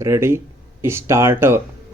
Ready start.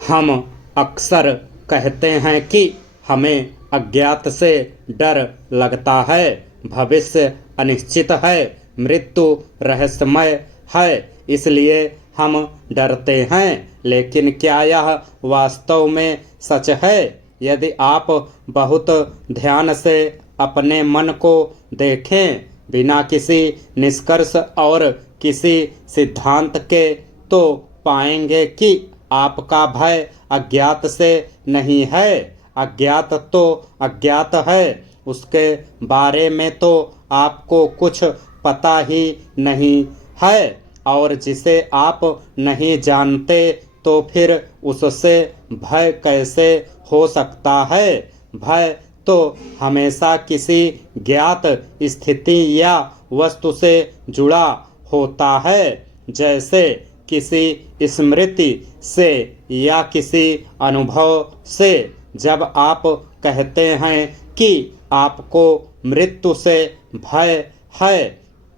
हम अक्सर कहते हैं कि हमें अज्ञात से डर लगता है। भविष्य अनिश्चित है, मृत्यु रहस्यमय है, इसलिए हम डरते हैं। लेकिन क्या यह वास्तव में सच है? यदि आप बहुत ध्यान से अपने मन को देखें, बिना किसी निष्कर्ष और किसी सिद्धांत के, तो पाएंगे कि आपका भय अज्ञात से नहीं है। अज्ञात तो अज्ञात है, उसके बारे में तो आपको कुछ पता ही नहीं है। और जिसे आप नहीं जानते, तो फिर उससे भय कैसे हो सकता है? भय तो हमेशा किसी ज्ञात स्थिति या वस्तु से जुड़ा होता है, जैसे किसी स्मृति से या किसी अनुभव से। जब आप कहते हैं कि आपको मृत्यु से भय है,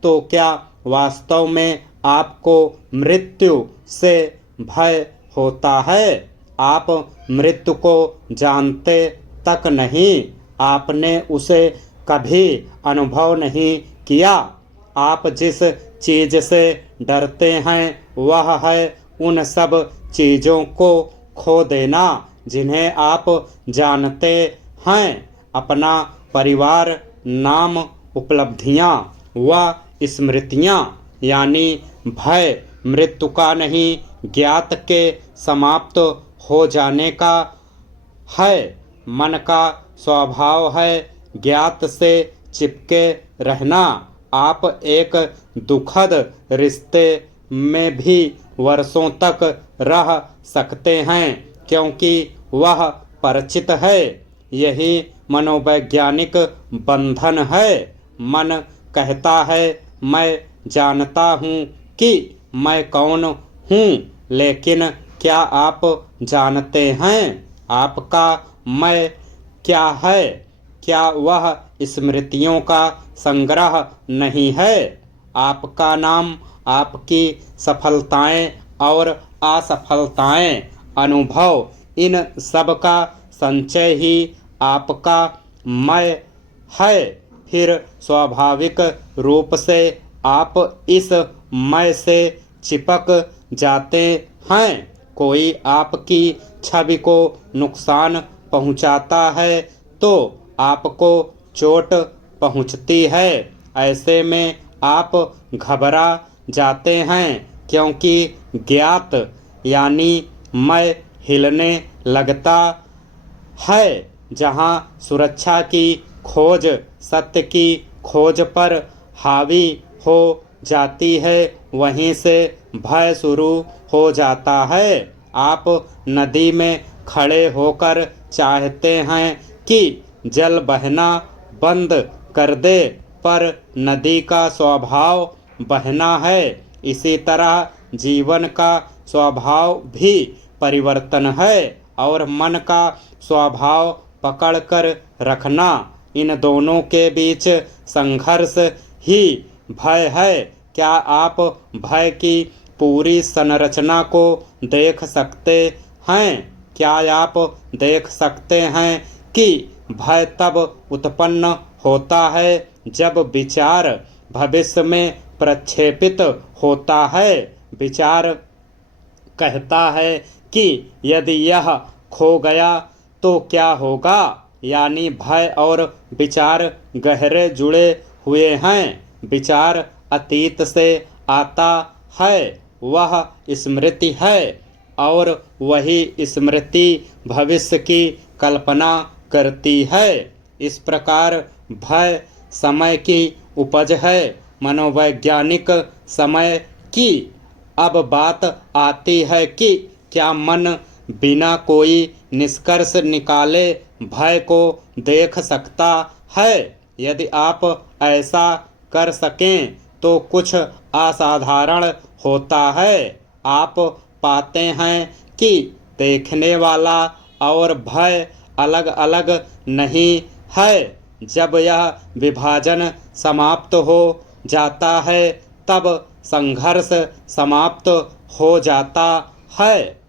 तो क्या वास्तव में आपको मृत्यु से भय होता है? आप मृत्यु को जानते तक नहीं, आपने उसे कभी अनुभव नहीं किया। आप जिस चीज से डरते हैं वह है उन सब चीजों को खो देना जिन्हें आप जानते हैं। अपना परिवार, नाम, उपलब्धियां व स्मृतियां। यानी भय मृत्यु का नहीं, ज्ञात के समाप्त हो जाने का है। मन का स्वभाव है ज्ञात से चिपके रहना। आप एक दुखद रिश्ते में भी वर्षों तक रह सकते हैं, क्योंकि वह परिचित है। यही मनोवैज्ञानिक बंधन है। मन कहता है, मैं जानता हूँ कि मैं कौन हूँ, लेकिन क्या आप जानते हैं आपका मैं क्या है? क्या वह स्मृतियों का संग्रह नहीं है? आपका नाम, आपकी सफलताएं और असफलताएं, अनुभव, इन सब का संचय ही आपका मैं है। फिर स्वाभाविक रूप से आप इस मैं से चिपक जाते हैं। कोई आपकी छवि को नुकसान पहुंचाता है तो आपको चोट पहुंचती है। ऐसे में आप घबरा जाते हैं, क्योंकि ज्ञात यानी मैं हिलने लगता है। जहां सुरक्षा की खोज सत्य की खोज पर हावी हो जाती है, वहीं से भय शुरू हो जाता है। आप नदी में खड़े होकर चाहते हैं कि जल बहना बंद कर दे, पर नदी का स्वभाव बहना है। इसी तरह जीवन का स्वभाव भी परिवर्तन है और मन का स्वभाव पकड़कर रखना। इन दोनों के बीच संघर्ष ही भय है। क्या आप भय की पूरी संरचना को देख सकते हैं? क्या आप देख सकते हैं कि भय तब उत्पन्न होता है जब विचार भविष्य में प्रक्षेपित होता है? विचार कहता है कि यदि यह खो गया तो क्या होगा? यानी भय और विचार गहरे जुड़े हुए हैं। विचार अतीत से आता है, वह स्मृति है, और वही स्मृति भविष्य की कल्पना करती है। इस प्रकार भय समय की उपज है, मनोवैज्ञानिक समय की। अब बात आती है कि क्या मन बिना कोई निष्कर्ष निकाले भय को देख सकता है? यदि आप ऐसा कर सकें तो कुछ असाधारण होता है। आप पाते हैं कि देखने वाला और भय अलग अलग नहीं है। जब यह विभाजन समाप्त हो जाता है, तब संघर्ष समाप्त हो जाता है।